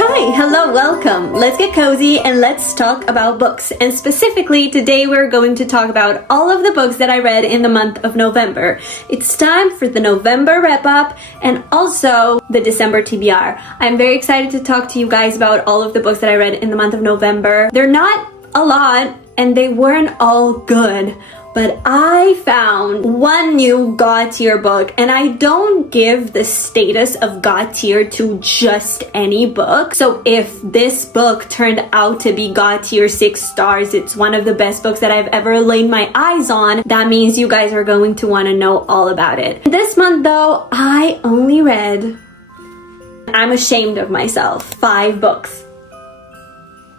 Hi, hello, welcome. Let's get cozy and let's talk about books. And specifically, today we're going to talk about all of the books that I read in the month of November. It's time for the November wrap-up and also the December TBR. I'm very excited to talk to you guys about all of the books that I read in the month of November. They're not a lot and they weren't all good, but I found one new God tier book, and I don't give the status of God tier to just any book. So if this book turned out to be God tier 6 stars, it's one of the best books that I've ever laid my eyes on, that means you guys are going to want to know all about it. This month though, I only read, I'm ashamed of myself, 5 books.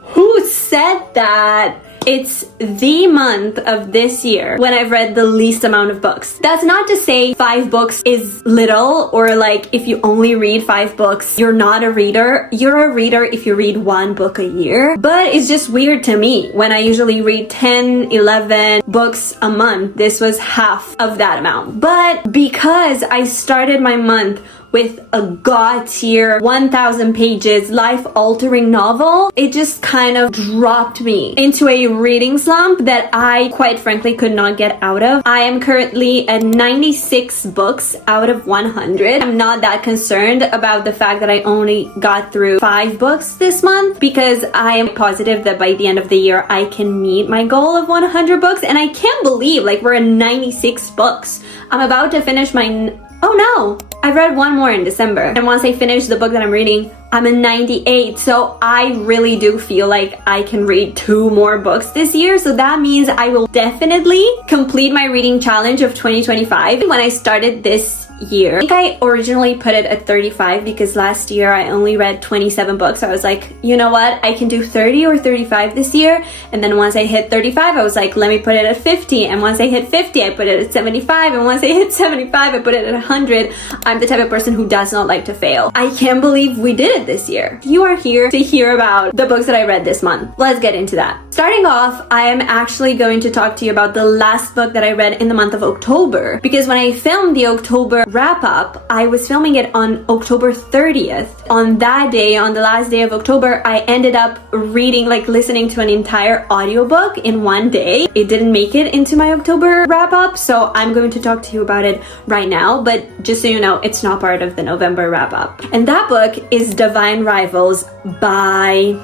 Who said that? It's the month of this year when I've read the least amount of books. That's not to say 5 books is little, or like if you only read 5 books, you're not a reader. You're a reader if you read 1 book a year. But it's just weird to me when I usually read 10, 11 books a month. This was half of that amount. But because I started my month with a God tier 1,000 pages life-altering novel, it just kind of dropped me into a reading slump that I quite frankly could not get out of. I am currently at 96 books out of 100. I'm not that concerned about the fact that I only got through 5 books this month, because I am positive that by the end of the year I can meet my goal of 100 books, and I can't believe like we're at 96 books. I'm about to finish my oh no, I read 1 more in December. And once I finish the book that I'm reading, I'm at 98. So I really do feel like I can read 2 more books this year. So that means I will definitely complete my reading challenge of 2025. When I started this year, I think I originally put it at 35 because last year I only read 27 books. So I was like, you know what, I can do 30 or 35 this year. And then once I hit 35, I was like, let me put it at 50. And once I hit 50, I put it at 75. And once I hit 75, I put it at 100. I'm the type of person who does not like to fail. I can't believe we did it this year. You are here to hear about the books that I read this month. Let's get into that. Starting off, I am actually going to talk to you about the last book that I read in the month of October, because when I filmed the October wrap up, I was filming it on October 30th. On that day, on the last day of October, I ended up reading, like listening to an entire audiobook in one day. It didn't make it into my October wrap up, so I'm going to talk to you about it right now, but just so you know, it's not part of the November wrap up. And that book is Divine Rivals by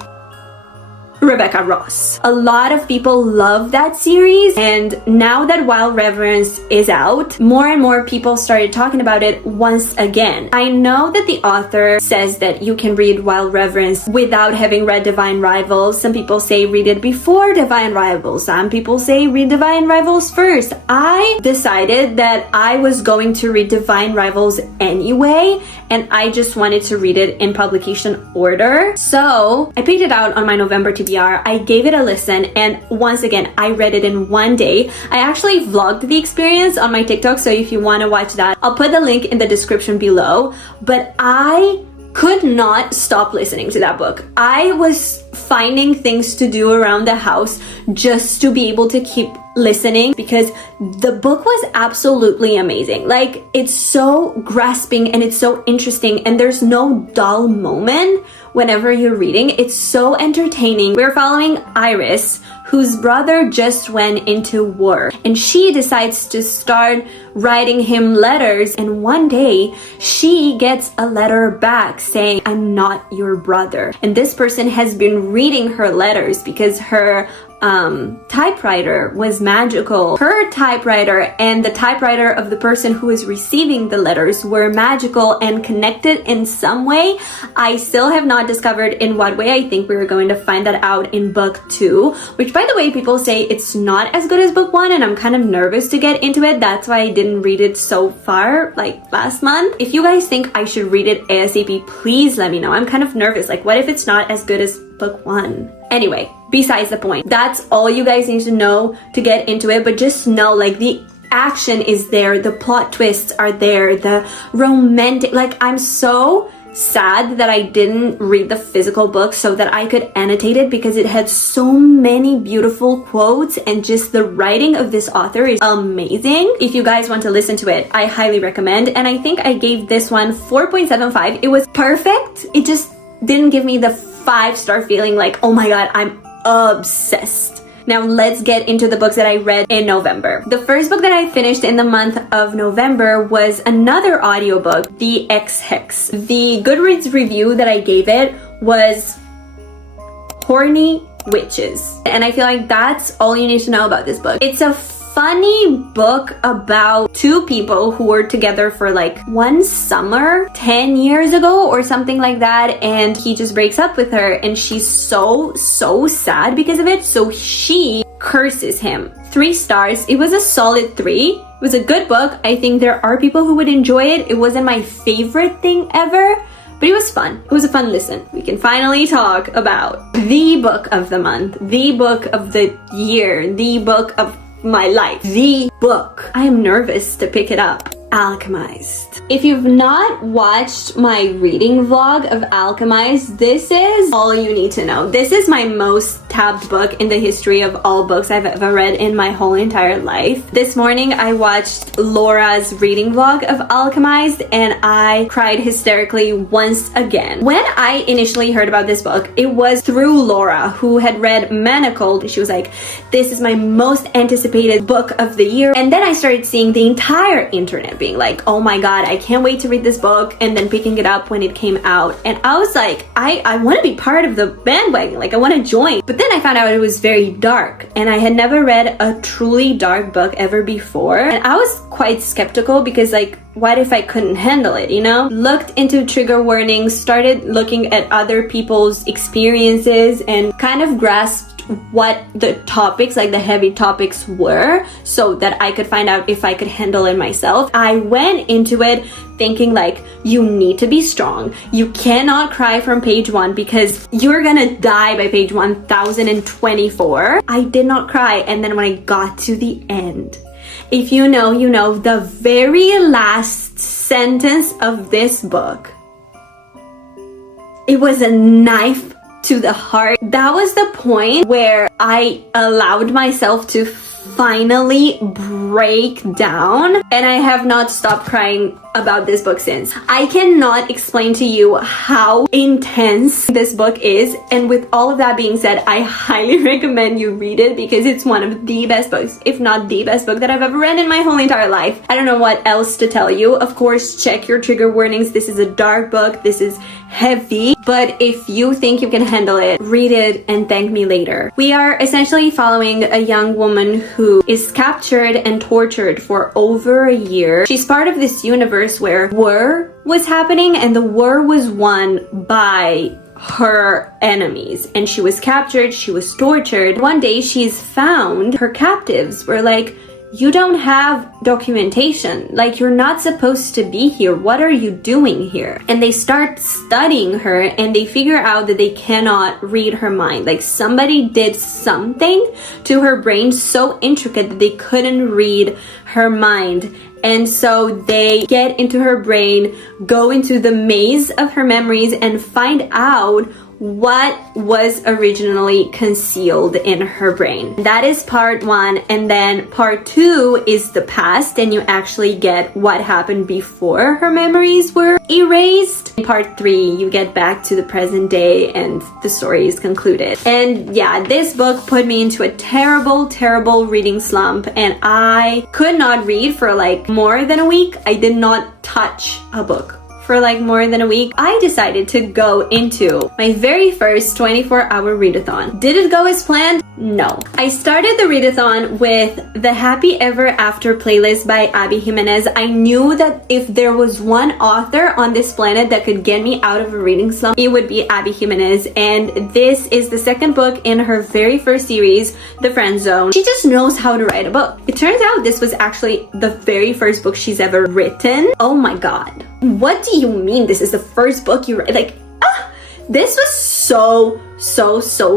Rebecca Ross. A lot of people love that series, and now that Wild Reverence is out, more and more people started talking about it once again. I know that the author says that you can read Wild Reverence without having read Divine Rivals. Some people say read it before Divine Rivals. Some people say read Divine Rivals first. I decided that I was going to read Divine Rivals anyway, and I just wanted to read it in publication order. So I picked it out on my November TBR. I gave it a listen, and once again, I read it in one day. I actually vlogged the experience on my TikTok, so if you want to watch that, I'll put the link in the description below. But I could not stop listening to that book. I was finding things to do around the house just to be able to keep listening, because the book was absolutely amazing. Like, it's so grasping and it's so interesting, and there's no dull moment whenever you're reading. It's so entertaining. We're following Iris, whose brother just went into war, and she decides to start writing him letters, and one day she gets a letter back saying, I'm not your brother. And this person has been reading her letters because her typewriter was magical. Her typewriter and the typewriter of the person who is receiving the letters were magical and connected in some way. I still have not discovered in what way. I think we were going to find that out in book 2, which, by the way, people say it's not as good as book 1, and I'm kind of nervous to get into it. That's why I didn't read it so far, like last month. If you guys think I should read it ASAP, please let me know. I'm kind of nervous. Like, what if it's not as good as book 1? Anyway, besides the point. That's all you guys need to know to get into it, but just know, like, the action is there, the plot twists are there, the romantic, like, I'm so sad that I didn't read the physical book so that I could annotate it, because it had so many beautiful quotes, and just the writing of this author is amazing. If you guys want to listen to it, I highly recommend. And I think I gave this one 4.75. It was perfect. It just didn't give me the 5-star feeling like, oh my god, I'm obsessed. Now let's get into the books that I read in November. The first book that I finished in the month of November was another audiobook, the Ex Hex. The Goodreads review that I gave it was horny witches. And I feel like that's all you need to know about this book. It's a funny book about two people who were together for like one summer 10 years ago or something like that, and he just breaks up with her and she's so sad because of it, so she curses him. 3 stars. It was a solid 3. It was a good book. I think there are people who would enjoy it. It wasn't my favorite thing ever, but it was fun. It was a fun listen. We can finally talk about the book of the month, the book of the year, the book of my life, the book. I am nervous to pick it up. Alchemized. If you've not watched my reading vlog of Alchemized, this is all you need to know. This is my most tabbed book in the history of all books I've ever read in my whole entire life. This morning I watched Laura's reading vlog of Alchemized and I cried hysterically once again. When I initially heard about this book, it was through Laura, who had read Manacled. She was like, this is my most anticipated book of the year. And then I started seeing the entire internet being like, oh my god, I can't wait to read this book, and then picking it up when it came out. And I was like, I want to be part of the bandwagon, like I want to join. But then I found out it was very dark, and I had never read a truly dark book ever before. And I was quite skeptical because like, what if I couldn't handle it, you know? Looked into trigger warnings, started looking at other people's experiences, and kind of grasped what the topics, like the heavy topics were, so that I could find out if I could handle it myself. I went into it thinking like, you need to be strong. You cannot cry from page 1 because you're gonna die by page 1024. I did not cry, and then when I got to the end, if you know, you know, the very last sentence of this book, it was a knife to the heart. That was the point where I allowed myself to finally break down, and I have not stopped crying about this book since. I cannot explain to you how intense this book is, and with all of that being said, I highly recommend you read it because it's one of the best books, if not the best book that I've ever read in my whole entire life. I don't know what else to tell you. Of course, check your trigger warnings. This is a dark book. This is heavy, but if you think you can handle it, read it and thank me later. We are essentially following a young woman who is captured and tortured for over a year. She's part of this universe where war was happening, and the war was won by her enemies, and she was captured, she was tortured. One day she's found, her captives were like, you don't have documentation, like you're not supposed to be here, what are you doing here? And they start studying her and they figure out that they cannot read her mind, like somebody did something to her brain so intricate that they couldn't read her mind. And so they get into her brain, go into the maze of her memories, and find out what was originally concealed in her brain. That is part 1, and then part 2 is the past, and you actually get what happened before her memories were erased. In part 3, you get back to the present day and the story is concluded. And yeah, this book put me into a terrible reading slump, and I could not read for like more than a week. I did not touch a book for like more than a week. I decided to go into my very first 24-hour readathon. Did it go as planned? No. I started the readathon with the Happy Ever After playlist by Abby Jimenez. I knew that if there was one author on this planet that could get me out of a reading slump, it would be Abby Jimenez, and this is the second book in her very first series, The Friend Zone. She just knows how to write a book. It turns out this was actually the very first book she's ever written. Oh my god. What do you mean this is the first book you read? Like, this was so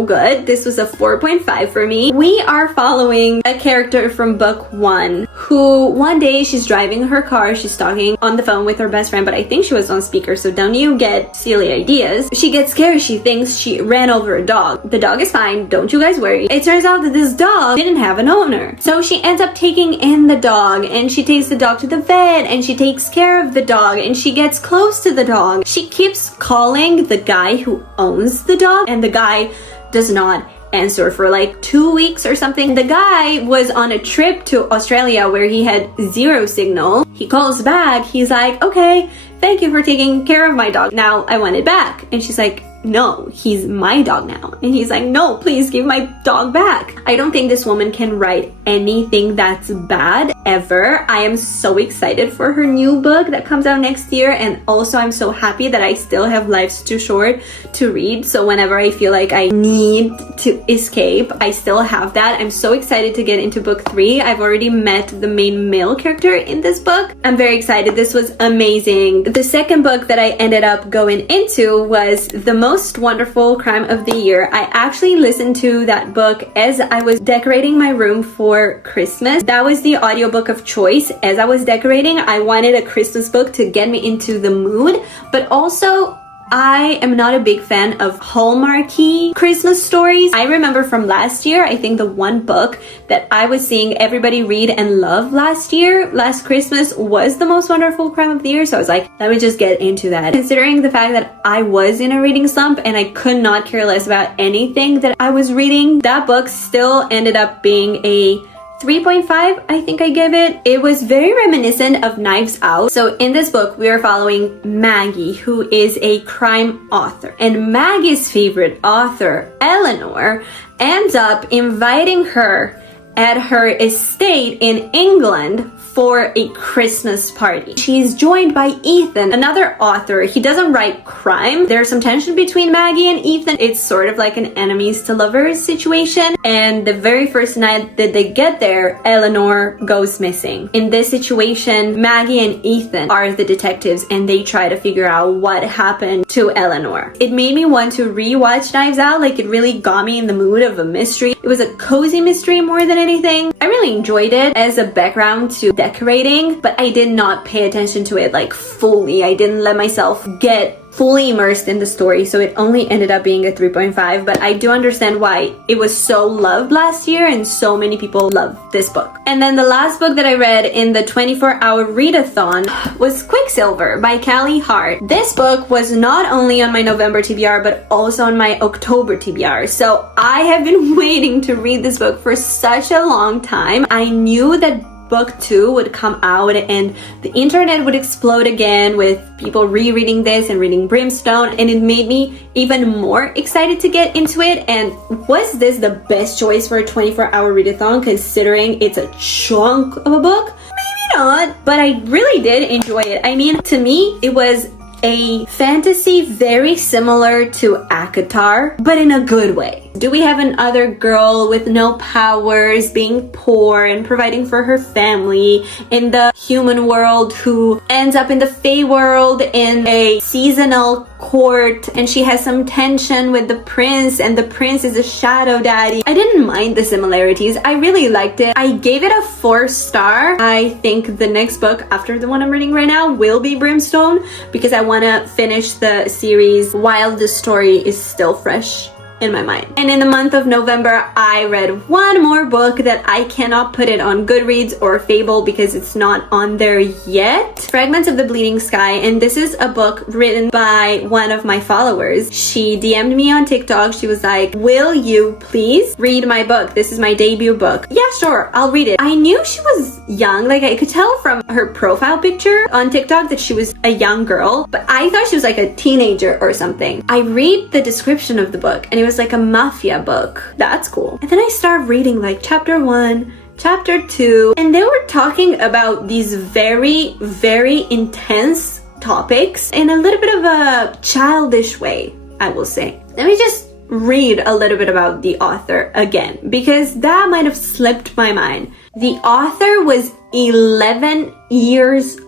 good. This was a 4.5 for me. We are following a character from book 1 who one day she's driving her car, she's talking on the phone with her best friend, but I think she was on speaker, so don't you get silly ideas. She gets scared, she thinks she ran over a dog. The dog is fine, don't you guys worry. It turns out that this dog didn't have an owner. So she ends up taking in the dog, and she takes the dog to the vet, and she takes care of the dog, and she gets close to the dog. She keeps calling the guy who owns the dog, and the guy does not answer for like 2 weeks or something. The guy was on a trip to Australia where he had zero signal. He calls back, he's like, okay, thank you for taking care of my dog, now I want it back. And she's like, no, he's my dog now. And he's like, no, please give my dog back. I don't think this woman can write anything that's bad ever. I am so excited for her new book that comes out next year, and also I'm so happy that I still have Life's Too Short to read, so whenever I feel like I need to escape, I still have that. I'm so excited to get into book 3. I've already met the main male character in this book. I'm very excited. This was amazing. The second book that I ended up going into was The Most Wonderful Crime of the Year. I actually listened to that book as I was decorating my room for Christmas. That was the audiobook of choice. As I was decorating, I wanted a Christmas book to get me into the mood, but also I am not a big fan of Hallmarky Christmas stories. I remember from last year, I think the one book that I was seeing everybody read and love last Christmas, was The Most Wonderful Crime of the Year. So I was like, let me just get into that. Considering the fact that I was in a reading slump and I could not care less about anything that I was reading, that book still ended up being a 3.5, I think I gave it. It was very reminiscent of Knives Out. So in this book, we are following Maggie, who is a crime author. And Maggie's favorite author, Eleanor, ends up inviting her at her estate in England for a Christmas party. She's joined by Ethan, another author. He doesn't write crime. There's some tension between Maggie and Ethan. It's sort of like an enemies to lovers situation. And the very first night that they get there, Eleanor goes missing. In this situation, Maggie and Ethan are the detectives, and they try to figure out what happened to Eleanor. It made me want to rewatch Knives Out. Like, it really got me in the mood of a mystery. It was a cozy mystery more than anything. I really enjoyed it as a background to decorating, but I did not pay attention to it like fully. I didn't let myself get fully immersed in the story, so it only ended up being a 3.5, but I do understand why it was so loved last year and so many people loved this book. And then the last book that I read in the 24-hour readathon was Quicksilver by Callie Hart. This book was not only on my November TBR, but also on my October TBR, so I have been waiting to read this book for such a long time. I knew that book 2 would come out and the internet would explode again with people rereading this and reading Brimstone, and it made me even more excited to get into it. And was this the best choice for a 24-hour readathon, considering it's a chunk of a book? Maybe not, but I really did enjoy it. I mean, to me, it was a fantasy very similar to ACOTAR, but in a good way. Do we have another girl with no powers, being poor and providing for her family in the human world, who ends up in the Fae world in a seasonal court, and she has some tension with the prince, and the prince is a shadow daddy. I didn't mind the similarities. I really liked it. I gave it a 4-star. I think the next book after the one I'm reading right now will be Brimstone, because I want to finish the series while the story is still fresh in my mind. And in the month of November, I read one more book that I cannot put it on Goodreads or Fable because it's not on there yet. Fragments of the Bleeding Sky, and this is a book written by one of my followers. She DM'd me on TikTok. She was like, will you please read my book? This is my debut book. Yeah, sure, I'll read it. I knew she was young. Like, I could tell from her profile picture on TikTok that she was a young girl, but I thought she was like a teenager or something. I read the description of the book and it was like a mafia book. That's cool. And then I started reading like chapter 1, chapter 2, and they were talking about these very, very intense topics in a little bit of a childish way, I will say. Let me just read a little bit about the author again, because that might have slipped my mind. The author was 11 years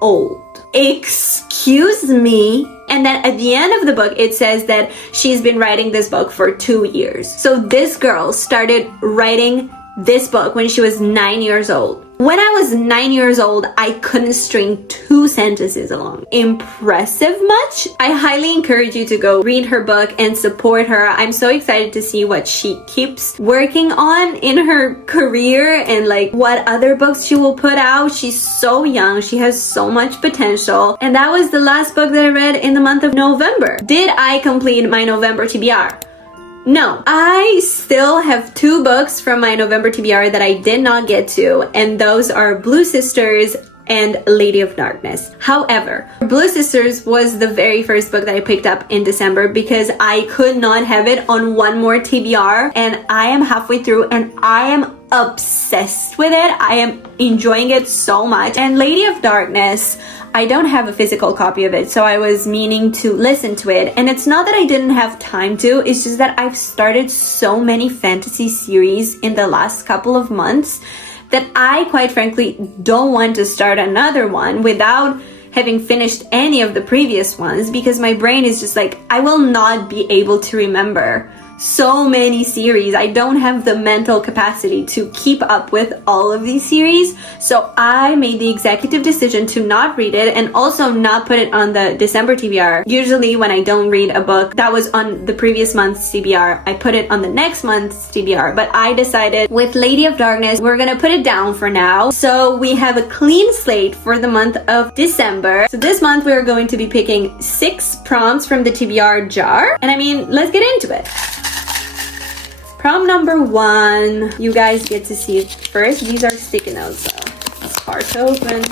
old. Excuse me. And then at the end of the book, it says that she's been writing this book for 2 years. So this girl started writing this book when she was 9 years old. When I was 9 years old, I couldn't string 2 sentences along. Impressive much? I highly encourage you to go read her book and support her. I'm so excited to see what she keeps working on in her career and like what other books she will put out. She's so young. She has so much potential. And that was the last book that I read in the month of November. Did I complete my November TBR? No, I still have 2 books from my November TBR that I did not get to, and those are Blue Sisters and Lady of Darkness. However, Blue Sisters was the very first book that I picked up in December because I could not have it on one more TBR, and I am halfway through and I am obsessed with it. I am enjoying it so much. And Lady of Darkness, I don't have a physical copy of it, so I was meaning to listen to it. And it's not that I didn't have time to, it's just that I've started so many fantasy series in the last couple of months that I quite frankly don't want to start another one without having finished any of the previous ones, because my brain is just like, I will not be able to remember so many series. I don't have the mental capacity to keep up with all of these series. So I made the executive decision to not read it and also not put it on the December TBR. Usually when I don't read a book that was on the previous month's TBR, I put it on the next month's TBR. But I decided with Lady of Darkness, we're gonna put it down for now. So we have a clean slate for the month of December. So this month we're going to be picking 6 prompts from the TBR jar. And I mean, let's get into it. Prompt number 1, you guys get to see it first. These are sticky notes, so it's hard to open.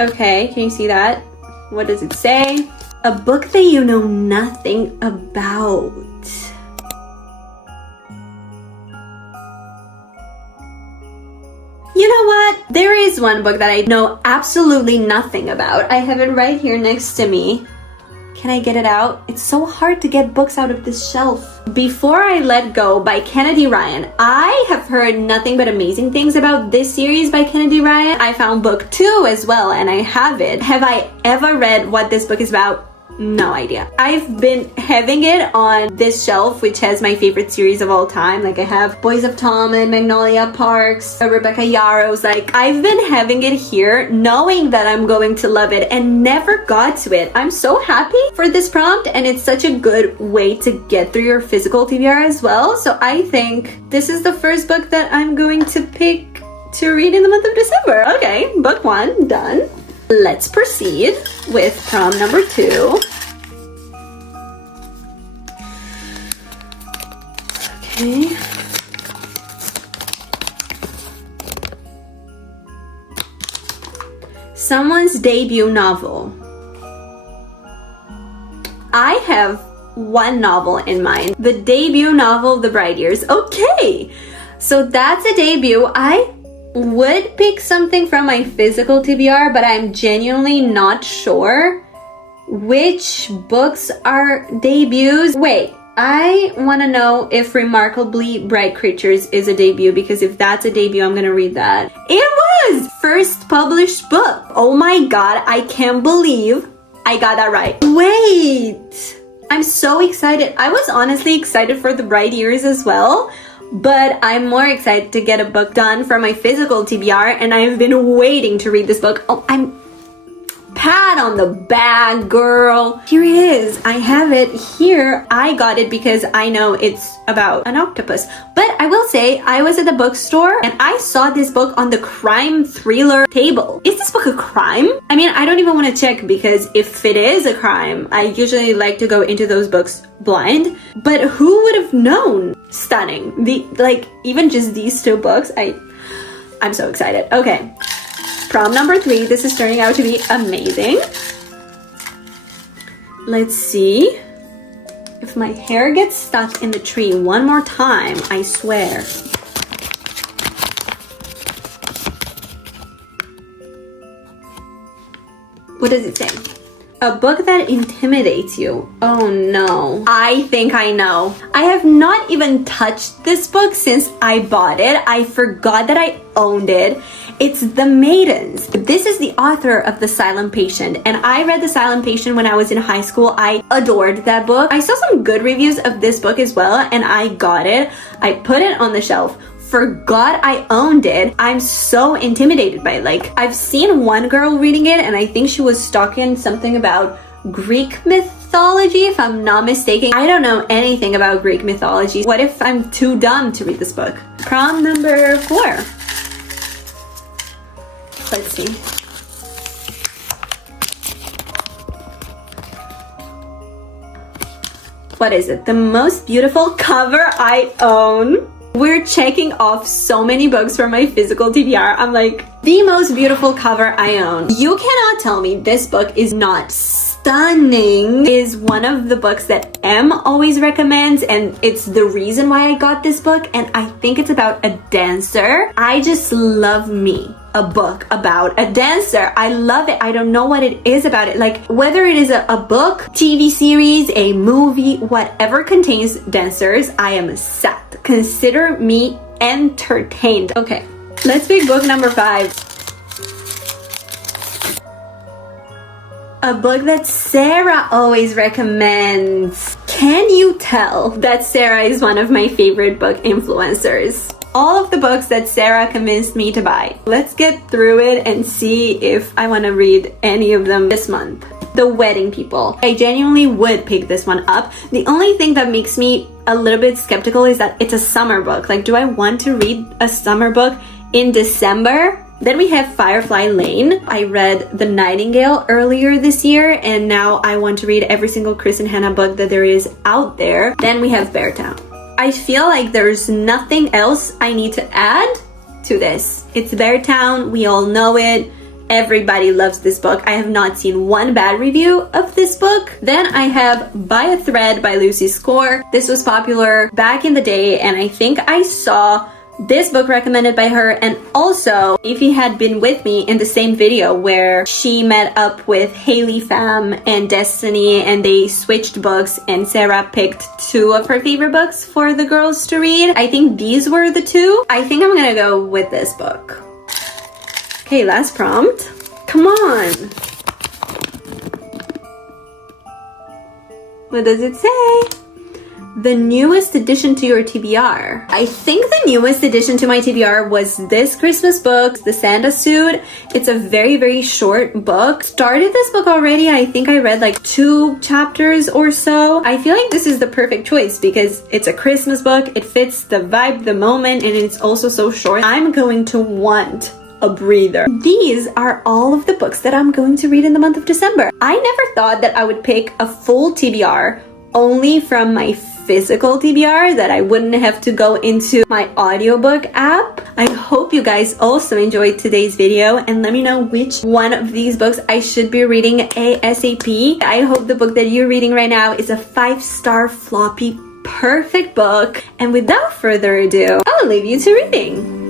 Okay, can you see that? What does it say? A book that you know nothing about. You know what? There is one book that I know absolutely nothing about. I have it right here next to me. Can I get it out? It's so hard to get books out of this shelf. Before I Let Go by Kennedy Ryan. I have heard nothing but amazing things about this series by Kennedy Ryan. I found book 2 as well, and I have it. Have I ever read what this book is about? No idea. I've been having it on this shelf, which has my favorite series of all time. Like I have Boys of Tom and Magnolia Parks, Rebecca Yarrow's. Like I've been having it here knowing that I'm going to love it and never got to it. I'm so happy for this prompt, and it's such a good way to get through your physical TBR as well. So I think this is the first book that I'm going to pick to read in the month of December. Okay, book 1 done. Let's proceed with prompt number 2. Okay. Someone's debut novel. I have one novel in mind. The debut novel, The Bright Years. Okay, so that's a debut. I would pick something from my physical TBR, but I'm genuinely not sure which books are debuts. Wait, I want to know if Remarkably Bright Creatures is a debut, because if that's a debut, I'm gonna read that. It was! First published book. Oh my god, I can't believe I got that right. Wait! I'm so excited. I was honestly excited for The Bright Years as well, but I'm more excited to get a book done for my physical TBR, and I've been waiting to read this book. Oh, I'm... Pat on the back, girl. Here it is. I have it here. I got it because I know it's about an octopus. But I will say, I was at the bookstore and I saw this book on the crime thriller table. Is this book a crime? I mean, I don't even want to check, because if it is a crime, I usually like to go into those books blind. But who would have known? Stunning. Even just these 2 books, I'm so excited. Okay. Prompt number 3. This is turning out to be amazing. Let's see. If my hair gets stuck in the tree one more time, I swear. What does it say? A book that intimidates you. Oh no. I think I know. I have not even touched this book since I bought it. I forgot that I owned it. It's The Maidens. This is the author of The Silent Patient, and I read The Silent Patient when I was in high school. I adored that book. I saw some good reviews of this book as well, and I got it. I put it on the shelf forgot I owned it. I'm so intimidated by it. Like, I've seen one girl reading it and I think she was talking something about Greek mythology, if I'm not mistaken. I don't know anything about Greek mythology. What if I'm too dumb to read this book? Prom number 4. Let's see. What is it? The most beautiful cover I own. We're checking off so many books from my physical TBR. I'm like, the most beautiful cover I own. You cannot tell me this book is not stunning. Is one of the books that Em always recommends, and it's the reason why I got this book, and I think it's about a dancer. I just love me a book about a dancer. I love it. I don't know what it is about it. Like, whether it is a book, TV series, a movie, whatever contains dancers, I am set. Consider me entertained. Okay, let's pick book number 5. A book that Sara always recommends. Can you tell that Sara is one of my favorite book influencers? All of the books that Sara convinced me to buy. Let's get through it and see if I want to read any of them this month. The Wedding People. I genuinely would pick this one up. The only thing that makes me a little bit skeptical is that it's a summer book. Like, do I want to read a summer book in December? Then we have Firefly Lane. I read The Nightingale earlier this year, and now I want to read every single Chris and Hannah book that there is out there. Then we have Beartown. I feel like there's nothing else I need to add to this. It's Beartown, we all know it. Everybody loves this book. I have not seen one bad review of this book. Then I have By a Thread by Lucy Score. This was popular back in the day, and I think I saw this book recommended by her, and also Ify had been with me in the same video where she met up with Haley Pham and Destiny, and they switched books, and Sara picked 2 of her favorite books for the girls to read. I think these were the 2. I think I'm gonna go with this book. Okay, last prompt. Come on. What does it say? The newest addition to your TBR. I think the newest addition to my TBR was this Christmas book, The Santa Suit. It's a very, very short book. Started this book already. I think I read like 2 chapters or so. I feel like this is the perfect choice because it's a Christmas book. It fits the vibe, the moment, and it's also so short. I'm going to want a breather. These are all of the books that I'm going to read in the month of December. I never thought that I would pick a full TBR only from my physical TBR, that I wouldn't have to go into my audiobook app. I hope you guys also enjoyed today's video, and let me know which one of these books I should be reading ASAP. I hope the book that you're reading right now is a 5-star floppy perfect book, and without further ado, I'll leave you to reading.